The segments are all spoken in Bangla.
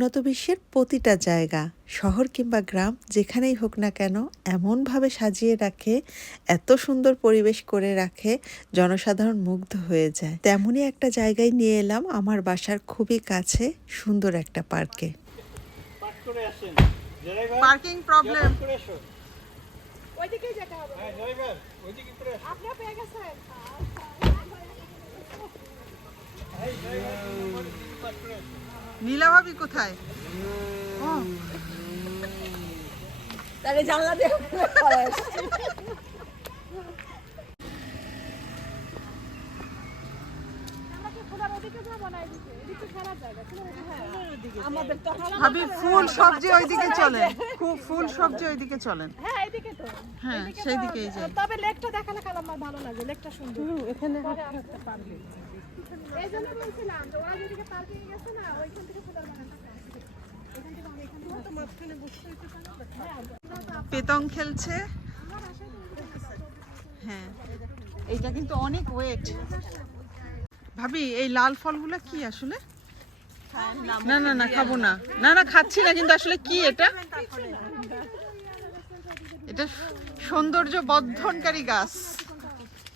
উন্নত বিশ্বের প্রতিটা জায়গা, শহর কিংবা গ্রাম, যেখানেই হোক না কেন, এমনভাবে সাজিয়ে রাখে, এত সুন্দর পরিবেশ করে রাখে, জনসাধারণ মুগ্ধ হয়ে যায়। তেমনই একটা জায়গায় নিয়ে এলাম আমার বাসার খুবই কাছে, সুন্দর একটা পার্কে। Parking problem. নীলা ভাবি কোথায়? ও। তাহলে জানলা দিয়ে ভাবি ফুল সবজি ওইদিকে চলেন খুব ফুল সবজি ওইদিকে চলেন। হ্যাঁ তো। হ্যাঁ সেই দিকেই তবে লেকটা দেখালে খালাম আমার ভালো লাগে লেকটা সুন্দর। এখানে পারবে এই জন্য বলছিলাম যে পার্কিং গেছে না ওইখান থেকে ফুলের পেতং খেলছে। হ্যাঁ। এইটা কিন্তু অনেক ওয়েট ভাবি এই লাল ফলগুলো কি আসলে? না না না খাব না। না না খাচ্ছি না কিন্তু আসলে কি এটা? এটা সৌন্দর্য বর্ধনকারী গাছ।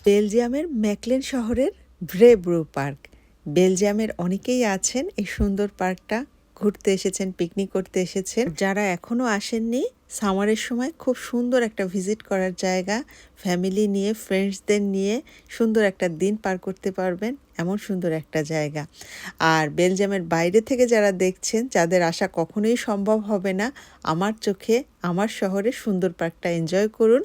বেলজিয়ামের ম্যাকলেন শহরের ব্রেব্রু পার্ক। বেলজিয়ামের অনেকেই আছেন এই সুন্দর পার্কটা। ঘুরতে এসেছেন পিকনিক করতে এসেছেন। যারা এখনও আসেননি সামারের সময় খুব সুন্দর একটা ভিজিট করার জায়গা। ফ্যামিলি নিয়ে ফ্রেন্ডসদের নিয়ে সুন্দর একটা দিন পার করতে পারবেন। এমন সুন্দর একটা জায়গা। আর বেলজিয়ামের বাইরে থেকে যারা দেখছেন, যাদের আসা কখনোই সম্ভব হবে না, আমার চোখে, আমার শহরে সুন্দর পার্কটা এনজয় করুন।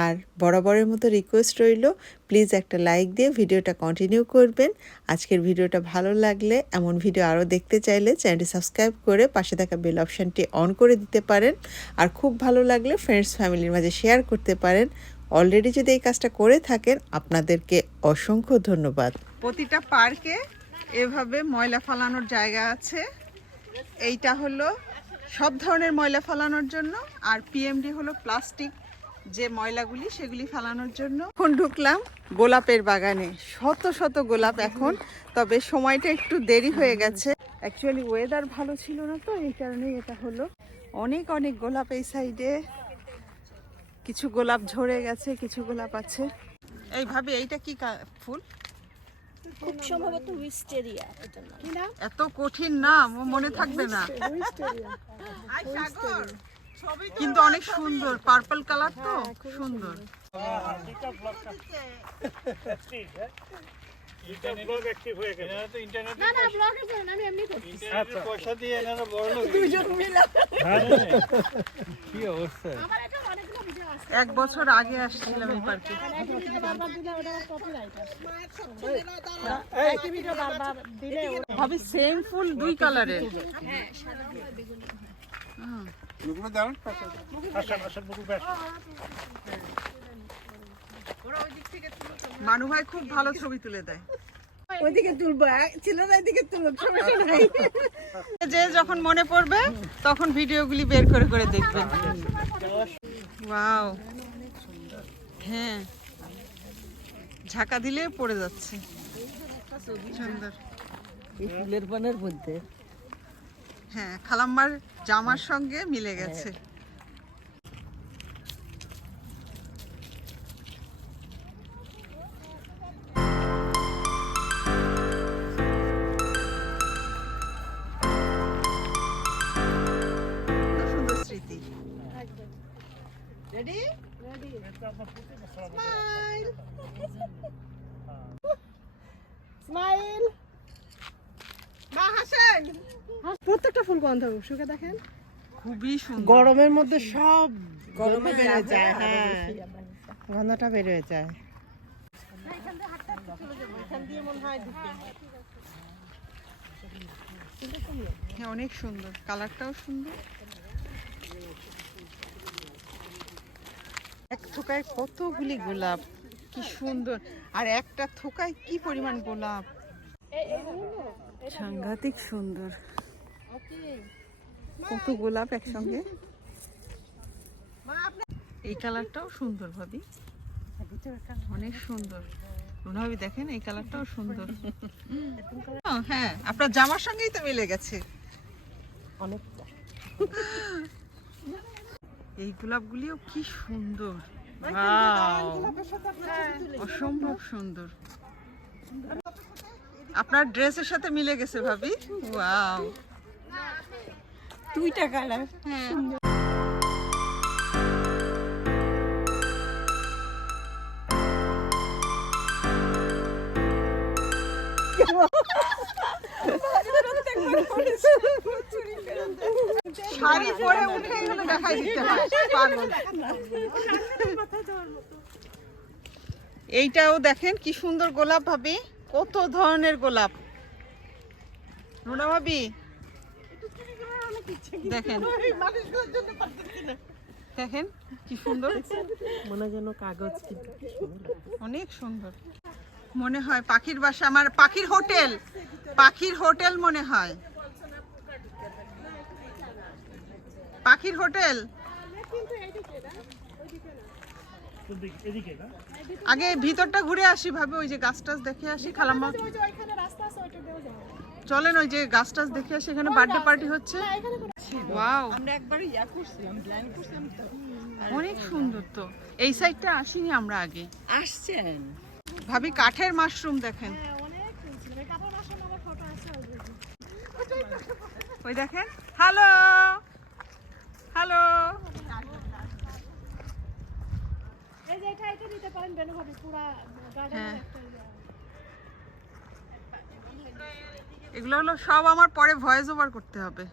আর বরাবরের মতো রিকোয়েস্ট রইল প্লিজ একটা লাইক দিয়ে ভিডিওটা কন্টিনিউ করবেন। আজকের ভিডিওটা ভালো লাগলে, এমন ভিডিও আরও দেখতে চাইলে চ্যানেলটি সাবস্ক্রাইব করে পাশে থাকা বেল অপশানটি অন করে দিতে পারেন। আর খুব ভালো লাগলে ফ্রেন্ডস ফ্যামিলির মাঝে শেয়ার করতে পারেন। অলরেডি যদি এই কাজটা করে থাকেন, আপনাদেরকে অসংখ্য ধন্যবাদ। প্রতিটা পার্কে এভাবে ময়লা ফালানোর জায়গা আছে। এইটা হলো সব ধরনের ময়লা ফালানোর জন্য, আর পিএমডি হলো প্লাস্টিক যে ময়লাগুলি, সেগুলি ফালানোর জন্য। এখন ঢুকলাম গোলাপের বাগানে। শত শত গোলাপ এখন, তবে সময়টা একটু দেরি হয়ে গেছে। অ্যাকচুয়ালি ওয়েদার ভালো ছিল না তো, এই কারণেই এটা হলো। অনেক অনেক গোলাপ এই সাইডে কিছু গোলাপ ঝরে গেছে কিছু গোলাপ আছে। এইভাবে এইটা কি কা- ফুল? খুব সম্ভবত উইস্টেরিয়া এটা না এত কঠিন নাম ও মনে থাকবে না। উইস্টেরিয়া কিন্তু অনেক সুন্দর পার্পল কালার তো? সুন্দর ইন্টারনেট অ্যাক্টিভ হয়ে গেছে এনারা তো ইন্টারনেট না না আমি এমনি করছি। পয়সা দিয়ে এনারা বড় লোক। দুজন মিলে। কি অবস্থা আমার এটা অনেকগুলো ভিডিও আছে এক বছর আগে আসছিলাম এই পার্কে। ভাবি সেম ফুল দুই কালারের মানু ভাই খুব ভালো ছবি তুলে দেয়। ওইদিকে তুলবো ছেলেরা এদিকে তুলবো সমস্যা নাই। যে যখন মনে পড়বে তখন ভিডিওগুলি বের করে করে দেখবেন ওয়াও হ্যাঁ। ঝাঁকা দিলে পড়ে যাচ্ছে। সুন্দর। এই ফুলের পানের মধ্যে। হ্যাঁ খালাম্মার জামার সঙ্গে মিলে গেছে। প্রত্যেকটা ফুল গন্ধ শুকে দেখেন। খুবই সুন্দর। গরমের মধ্যে সব গরমে বেড়ে যায়। হ্যাঁ। গন্ধটা বেরোয় যায়। হ্যাঁ অনেক সুন্দর। কালারটাও সুন্দর। এক থোকায় কতগুলি গোলাপ কি সুন্দর। আর একটা থোকায় কি পরিমাণ গোলাপ? সাংঘাতিক সুন্দর। কত গোলাপ একসঙ্গে। এই কালারটাও সুন্দর ভাবি। অনেক সুন্দর। ভাবি দেখেন এই কালারটাও সুন্দর। হ্যাঁ আপনার জামার সঙ্গেই তো মিলে গেছে। অনেকটা। এই গোলাপগুলিও কি সুন্দর! অসম্ভব সুন্দর। আপনার ড্রেসের সাথে মিলে গেছে ভাবি। ওয়াও দুইটা কালার শাড়ি পরে উঠে এগুলো দেখাই দিতে হয় এইটাও দেখেন কি সুন্দর গোলাপ ভাবি কত ধরনের গোলাপ। রুনা ভাবি? দেখেন। দেখেন কি সুন্দর। মনে যেন কাগজ কিন্তু কি। সুন্দর। অনেক সুন্দর। মনে হয় পাখির বাসা আমার পাখির হোটেল। পাখির হোটেল মনে হয়। পাখির হোটেল। আগে ভিতরটা ঘুরে আসি ভাবে ওই যে গাছ টাছ দেখে আসি খালাম্মা। চলেন ওই যে গাছ টাছ দেখে আসি এখানে বার্থডে পার্টি হচ্ছে। ওয়াও আমরা একবার ইয়া করছিলাম প্ল্যান করছিলাম তো। অনেক সুন্দর তো। এই সাইডটা আসিনি আমরা আগে। আসছেন? ভাবি কাঠের মাশরুম দেখেন। হ্যাঁ ওই দেখেন। হ্যালো হ্যালো এই যে এটা এটা নিতে পারেন বেনু ভাবি পুরা গার্ডেন হ্যাঁ। একটা ইয়ে। এগুলো হলো সব আমার পরে ভয়েস ওভার করতে হবে।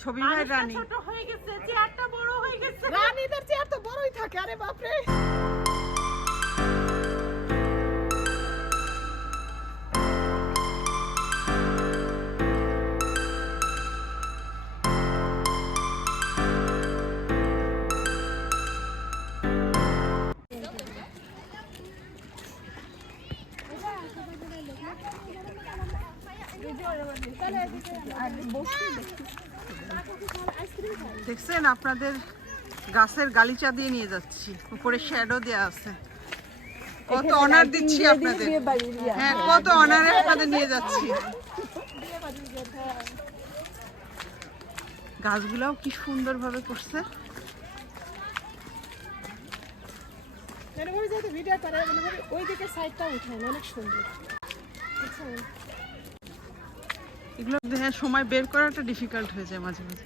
ছবি ভাই রানী। ছোট হয়ে গেছে চেয়ারটা বড় হয়ে গেছে। রানীদের চেয়ার তো বড়ই থাকে আরে বাপরে। দেখছেন? আপনাদের গাছের গালিচা দিয়ে নিয়ে যাচ্ছি। উপরে শ্যাডো দেওয়া আছে। কত অনার দিচ্ছি আপনাদের। হ্যাঁ কত অনারে আপনাদের নিয়ে যাচ্ছি। গাছগুলাও কি সুন্দর ভাবে করছে। বেনু ভাবি যেহেতু ভিডিও করে বেনু ভাবি ওই দিকের সাইডটা উঠান অনেক সুন্দর। বুঝছেন? এগুলো দেখে সময় বের করাটা ডিফিকাল্ট হয়ে যায় মাঝে মাঝে।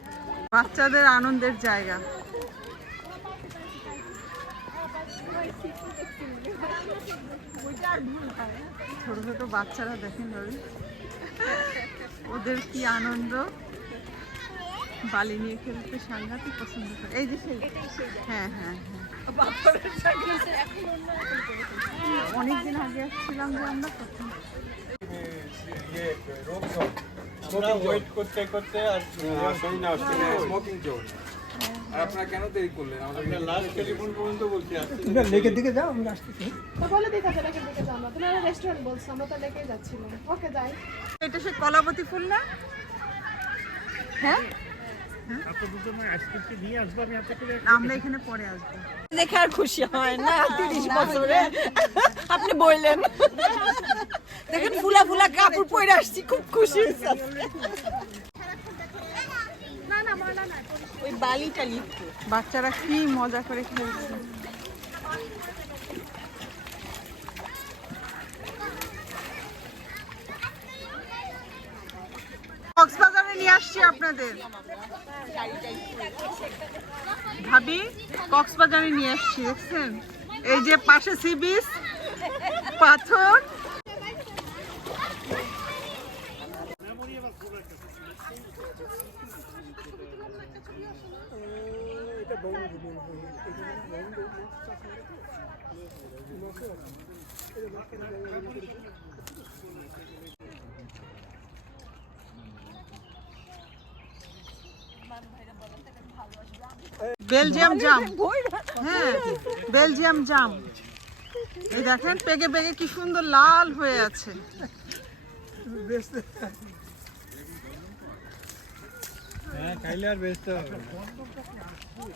বাচ্চাদের আনন্দের জায়গা। ছোট ছোট বাচ্চারা দেখেন ভাবে। ওদের কি আনন্দ? বালি নিয়ে খেলতে সাংঘাতিক পছন্দ করে। এই যে সেই। হ্যাঁ হ্যাঁ হ্যাঁ। অনেকদিন আগে আসছিলাম যে আমরা প্রথম। আমরা ওয়েট করতে করতে আর স্মোকিং জোন আর আপনারা কেন দেরি করলেন? আমাদের লাস্ট টেলিফোন পর্যন্ত বলছি আসতে লেকের দিকে যাও আমি আসতেছি তো বলে লেকের দিকে যাও না। তুমি রেস্টুরেন্ট বলছো আমরা তো লেকে যাচ্ছিলাম। ওকে যাই। এটা সে কলাবতী ফুল না? হ্যাঁ? আমরা এখানে পরে আসব। দেখে আর খুশি হয় না তিরিশ বছরে। আপনি বললেন। দেখেন ফুলা ফুলা কাপড় পরে আসছি, খুব খুশি ওই বালিটা লিখতে। বাচ্চারা কি মজা করে খেলছে। কক্সবাজারে নিয়ে আসছি আপনাদের। ভাবি, কক্সবাজারে নিয়ে আসছি, দেখছেন? এই যে পাশে সি বিচ, পাথর বেলজিয়াম জাম। হ্যাঁ বেলজিয়াম জাম। এই দেখেন পেকে পেকে কি সুন্দর লাল হয়ে আছে।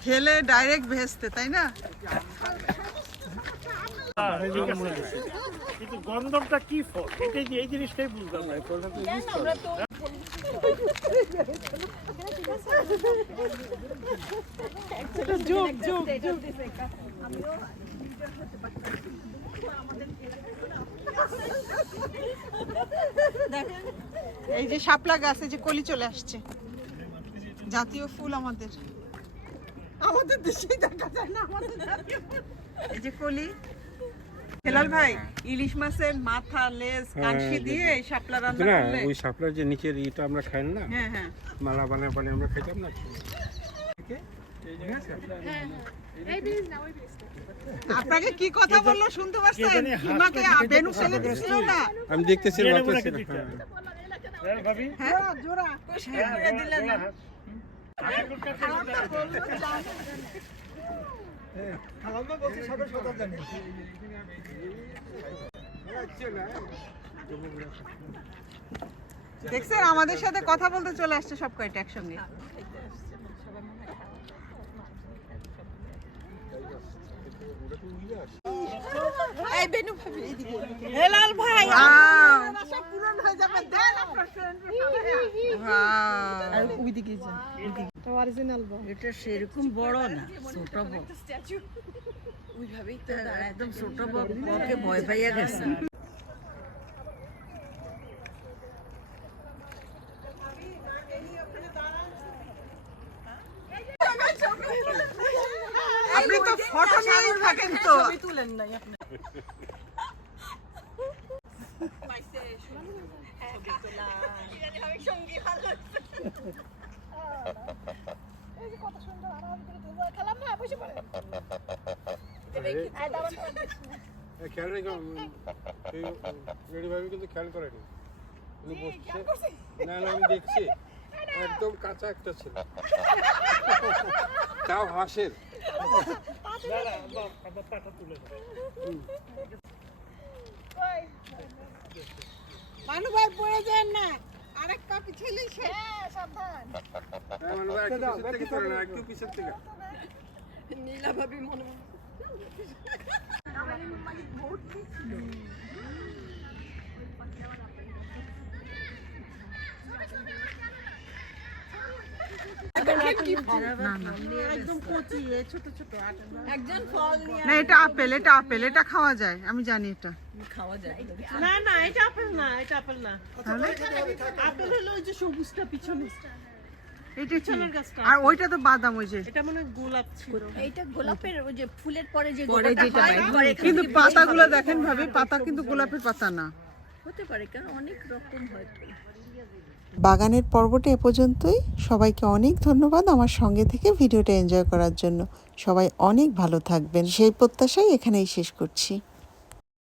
খেলে ডাইরেক্ট ভেস্তে, তাই না? কিন্তু গন্ধমটা কি ফল? এটাই এই জিনিসটাই বুঝলাম না এই যে শাপলা গাছ এই যে কলি চলে আসছে। জাতীয় ফুল আমাদের। আমাদের দেশেই দেখা যায় না আমাদের এই যে কলি হেলাল ভাই ইলিশ মাছের মাথা লেজ কানশি দিয়ে এই শাপলা রান্না না করলে? ওই শাপলার যে নিচের ইটা আমরা খাই না হ্যাঁ হ্যাঁ। মালা বানায় বানিয়ে আমরা খাইতাম না? আপনাকে কি কথা বলল শুনতে পাচ্ছেন? বেনু দিছিল না? আমি দেখতেছি না, দেখছেন আমাদের সাথে কথা বলতে চলে আসছে সব কয়টা একসঙ্গে। এই বেনু হেলাল ভাই Wow! হয়ে যাবে। তো অরিজিনাল বল। এটা সেরকম বড় না ছোট বড়। ওইভাবেই তো একদম ছোট বড় বকে ভয় পাইয়া গেছে। আপনি তো ফটো নিয়েই থাকেন তো। তুলেন নাই আপনি এই যে কত সুন্দর আমার ভিতরে ধোয়া খেলাম না বসে পড়ে। আয় দাঁড়ান করে দেখছি। এই খেয়াল রেখো রেডি ভাবি কিন্তু খেয়াল করেনি। উনি বসছে। না না আমি দেখছি। একদম কাঁচা একটা ছিল। তাও হাসের। মানু ভাই পড়ে যান না। আরেক পা পিছলে হ্যাঁ সাবধান। হ্যাঁ, মানে ভাই, একটু পিছের থেকে নীলা ভাবি মনে একজন ফল নিয়ে না এটা আপেল এটা আপেল এটা খাওয়া যায় আমি জানি এটা। খাওয়া যায়। না না এটা আপেল না এটা আপেল না। আপেল হলো ওই যে সবুজটা পিছনে। এটা কি? আর ওইটা তো বাদাম ওই যে। এটা মনে হয় গোলাপ ছিল। এইটা গোলাপের ওই যে ফুলের পরে যে হয়, হয়। কিন্তু পাতাগুলো দেখেন ভাবে পাতা কিন্তু গোলাপের পাতা না। হতে পারে কারণ অনেক রকম হয়। তো বাগানের পর্বটা এ পর্যন্তই। সবাইকে অনেক ধন্যবাদ আমার সঙ্গে থেকে ভিডিওটা এনজয় করার জন্য। সবাই অনেক ভালো থাকবেন। সেই প্রত্যাশাই এখানেই শেষ করছি।